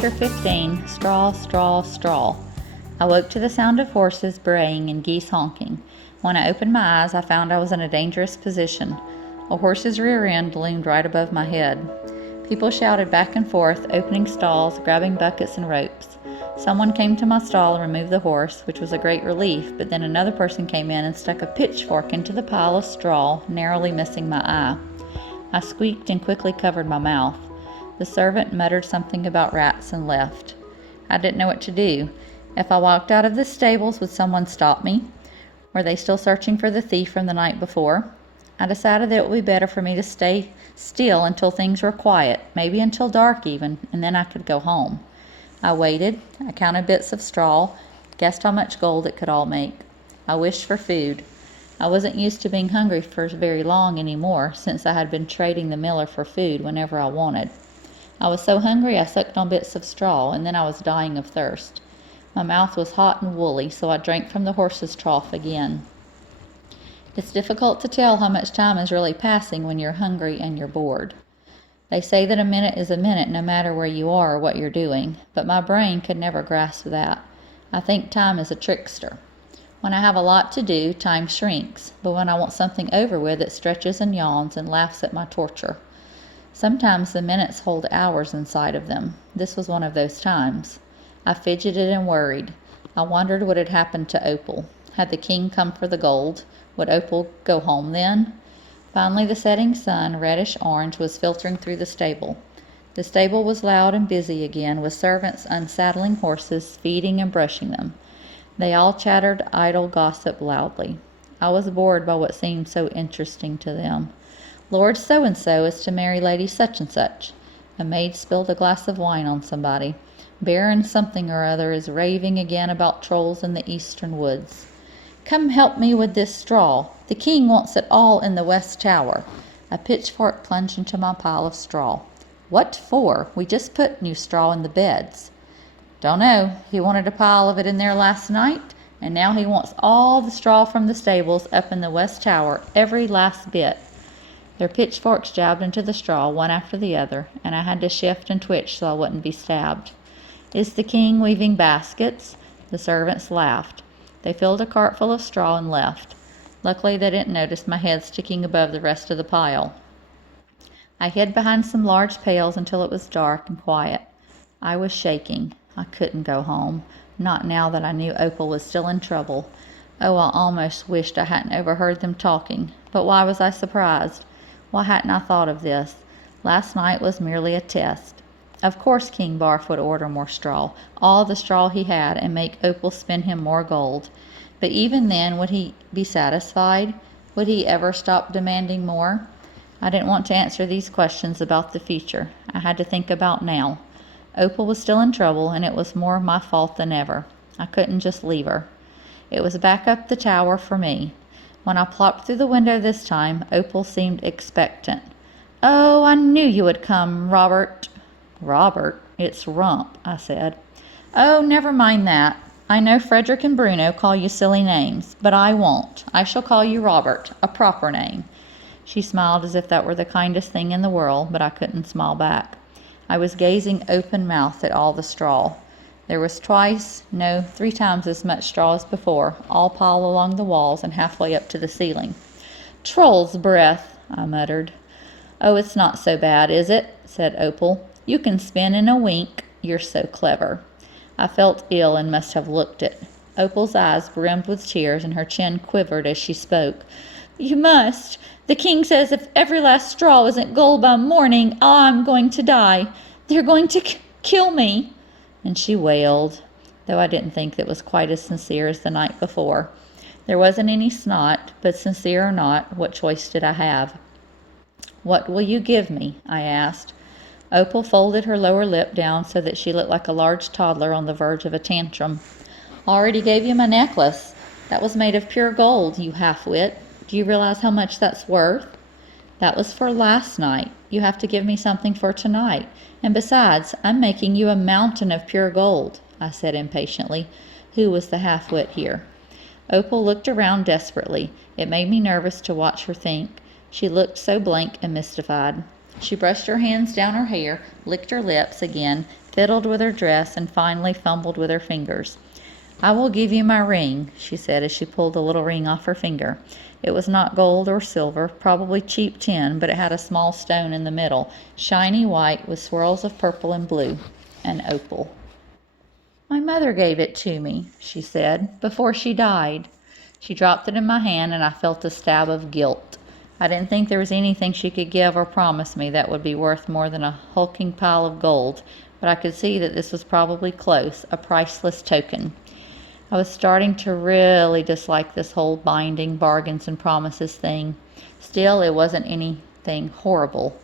Chapter 15, Straw, Straw, Straw. I woke to the sound of horses braying and geese honking. When I opened my eyes, I found I was in a dangerous position. A horse's rear end loomed right above my head. People shouted back and forth, opening stalls, grabbing buckets and ropes. Someone came to my stall and removed the horse, which was a great relief, but then another person came in and stuck a pitchfork into the pile of straw, narrowly missing my eye. I squeaked and quickly covered my mouth. The servant muttered something about rats and left. I didn't know what to do. If I walked out of the stables, would someone stop me? Were they still searching for the thief from the night before? I decided that it would be better for me to stay still until things were quiet, maybe until dark even, and then I could go home. I waited. I counted bits of straw, guessed how much gold it could all make. I wished for food. I wasn't used to being hungry for very long anymore, since I had been trading the miller for food whenever I wanted. I was so hungry I sucked on bits of straw, and then I was dying of thirst. My mouth was hot and woolly, so I drank from the horse's trough again. It's difficult to tell how much time is really passing when you're hungry and you're bored. They say that a minute is a minute no matter where you are or what you're doing, but my brain could never grasp that. I think time is a trickster. When I have a lot to do, time shrinks, but when I want something over with, it stretches and yawns and laughs at my torture. Sometimes the minutes hold hours inside of them. This was one of those times. I fidgeted and worried. I wondered what had happened to Opal. Had the king come for the gold? Would Opal go home then? Finally, the setting sun, reddish-orange, was filtering through the stable. The stable was loud and busy again, with servants unsaddling horses, feeding and brushing them. They all chattered idle gossip loudly. I was bored by what seemed so interesting to them. Lord So-and-so is to marry Lady Such-and-such. A maid spilled a glass of wine on somebody. Baron something or other is raving again about trolls in the eastern woods. Come help me with this straw. The king wants it all in the west tower. A pitchfork plunged into my pile of straw. What for? We just put new straw in the beds. Don't know. He wanted a pile of it in there last night, and now he wants all the straw from the stables up in the west tower, every last bit. Their pitchforks jabbed into the straw, one after the other, and I had to shift and twitch so I wouldn't be stabbed. Is the king weaving baskets? The servants laughed. They filled a cart full of straw and left. Luckily, they didn't notice my head sticking above the rest of the pile. I hid behind some large pails until it was dark and quiet. I was shaking. I couldn't go home, not now that I knew Opal was still in trouble. Oh, I almost wished I hadn't overheard them talking. But why was I surprised? Why hadn't I thought of this? Last night was merely a test. Of course King Barf would order more straw, all the straw he had, and make Opal spin him more gold. But even then, would he be satisfied? Would he ever stop demanding more? I didn't want to answer these questions about the future. I had to think about now. Opal was still in trouble, and it was more my fault than ever. I couldn't just leave her. It was back up the tower for me. When I plopped through the window this time, Opal seemed expectant. Oh, I knew you would come, Robert. Robert? It's Rump, I said. Oh, never mind that. I know Frederick and Bruno call you silly names, but I won't. I shall call you Robert, a proper name. She smiled as if that were the kindest thing in the world, but I couldn't smile back. I was gazing open-mouthed at all the straw. There was three times as much straw as before, all piled along the walls and halfway up to the ceiling. Troll's breath, I muttered. Oh, it's not so bad, is it? Said Opal. You can spin in a wink. You're so clever. I felt ill and must have looked it. Opal's eyes brimmed with tears and her chin quivered as she spoke. You must. The king says if every last straw isn't gold by morning, I'm going to die. They're going to kill me. And she wailed, though I didn't think that was quite as sincere as the night before. There wasn't any snot, but sincere or not, what choice did I have? What will you give me? I asked. Opal folded her lower lip down so that she looked like a large toddler on the verge of a tantrum. Already gave you my necklace. That was made of pure gold, you half-wit. Do you realize how much that's worth? That was for last night. You have to give me something for tonight. And besides, I'm making you a mountain of pure gold, I said impatiently. Who was the half-wit here? Opal looked around desperately. It made me nervous to watch her think. She looked so blank and mystified. She brushed her hands down her hair, licked her lips again, fiddled with her dress, and finally fumbled with her fingers. "I will give you my ring," she said as she pulled the little ring off her finger. It was not gold or silver, probably cheap tin, but it had a small stone in the middle, shiny white with swirls of purple and blue. An opal. "My mother gave it to me," she said, "before she died." She dropped it in my hand, and I felt a stab of guilt. I didn't think there was anything she could give or promise me that would be worth more than a hulking pile of gold, but I could see that this was probably close, a priceless token. I was starting to really dislike this whole binding bargains and promises thing. Still, it wasn't anything horrible.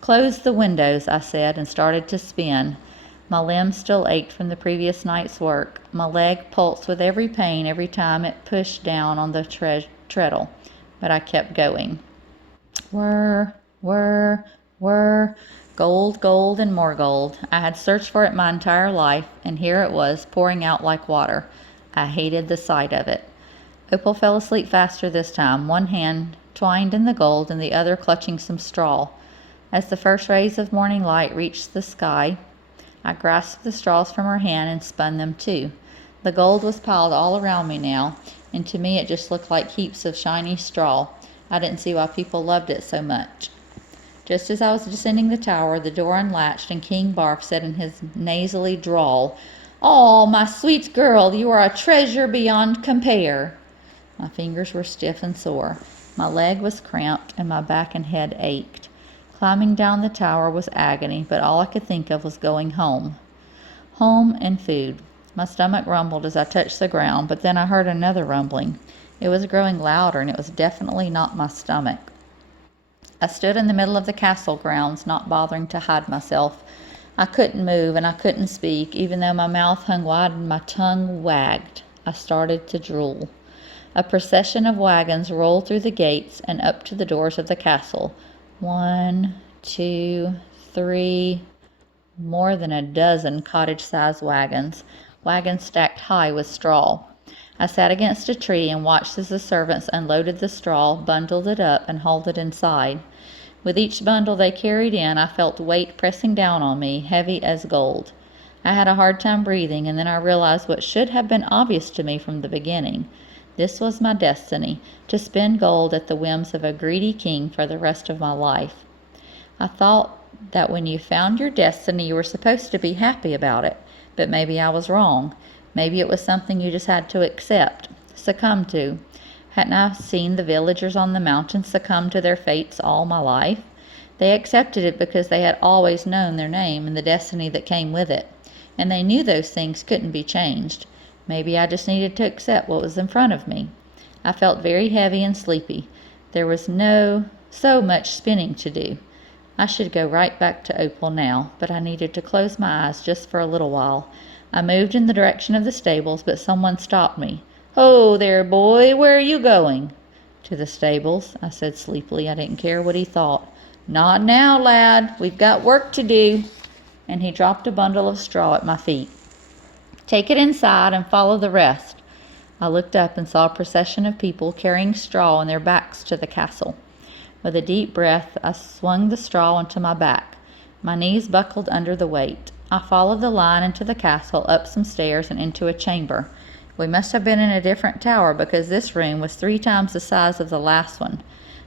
"Close the windows," I said, and started to spin. My limbs still ached from the previous night's work. My leg pulsed with every pain every time it pushed down on the treadle, but I kept going. Whir, whir, whir. Gold, gold, and more gold. I had searched for it my entire life, and here it was, pouring out like water. I hated the sight of it. Opal fell asleep faster this time, one hand twined in the gold and the other clutching some straw. As the first rays of morning light reached the sky, I grasped the straws from her hand and spun them too. The gold was piled all around me now, and to me it just looked like heaps of shiny straw. I didn't see why people loved it so much. Just as I was descending the tower, the door unlatched, and King Barf said in his nasally drawl, "Oh, my sweet girl, you are a treasure beyond compare." My fingers were stiff and sore. My leg was cramped, and my back and head ached. Climbing down the tower was agony, but all I could think of was going home. Home and food. My stomach rumbled as I touched the ground, but then I heard another rumbling. It was growing louder, and it was definitely not my stomach. I stood in the middle of the castle grounds, not bothering to hide myself. I couldn't move, and I couldn't speak, even though my mouth hung wide and my tongue wagged. I started to drool. A procession of wagons rolled through the gates and up to the doors of the castle. 1, 2, 3, more than a dozen cottage-sized wagons stacked high with straw. I sat against a tree and watched as the servants unloaded the straw, bundled it up, and hauled it inside. With each bundle they carried in, I felt weight pressing down on me, heavy as gold. I had a hard time breathing, and then I realized what should have been obvious to me from the beginning. This was my destiny, to spend gold at the whims of a greedy king for the rest of my life. I thought that when you found your destiny, you were supposed to be happy about it, but maybe I was wrong. Maybe it was something you just had to accept, succumb to. Hadn't I seen the villagers on the mountain succumb to their fates all my life? They accepted it because they had always known their name and the destiny that came with it, and they knew those things couldn't be changed. Maybe I just needed to accept what was in front of me. I felt very heavy and sleepy. There was so much spinning to do. I should go right back to Opal now, but I needed to close my eyes just for a little while. I moved in the direction of the stables, but someone stopped me. "Ho there, boy, where are you going?" "To the stables," I said sleepily. I didn't care what he thought. "Not now, lad. We've got work to do." And he dropped a bundle of straw at my feet. "Take it inside and follow the rest." I looked up and saw a procession of people carrying straw on their backs to the castle. With a deep breath, I swung the straw onto my back. My knees buckled under the weight. I followed the line into the castle, up some stairs, and into a chamber. We must have been in a different tower because this room was 3 times the size of the last one.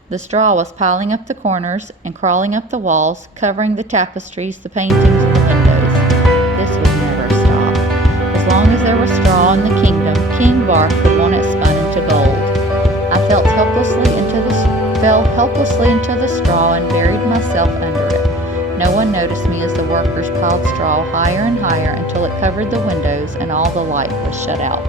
The straw was piling up the corners and crawling up the walls, covering the tapestries, the paintings, and the windows. This would never stop. As long as there was straw in the kingdom, King Barf would want it spun into gold. I fell helplessly into the straw and buried myself under it. No one noticed me as the workers piled straw higher and higher until it covered the windows and all the light was shut out.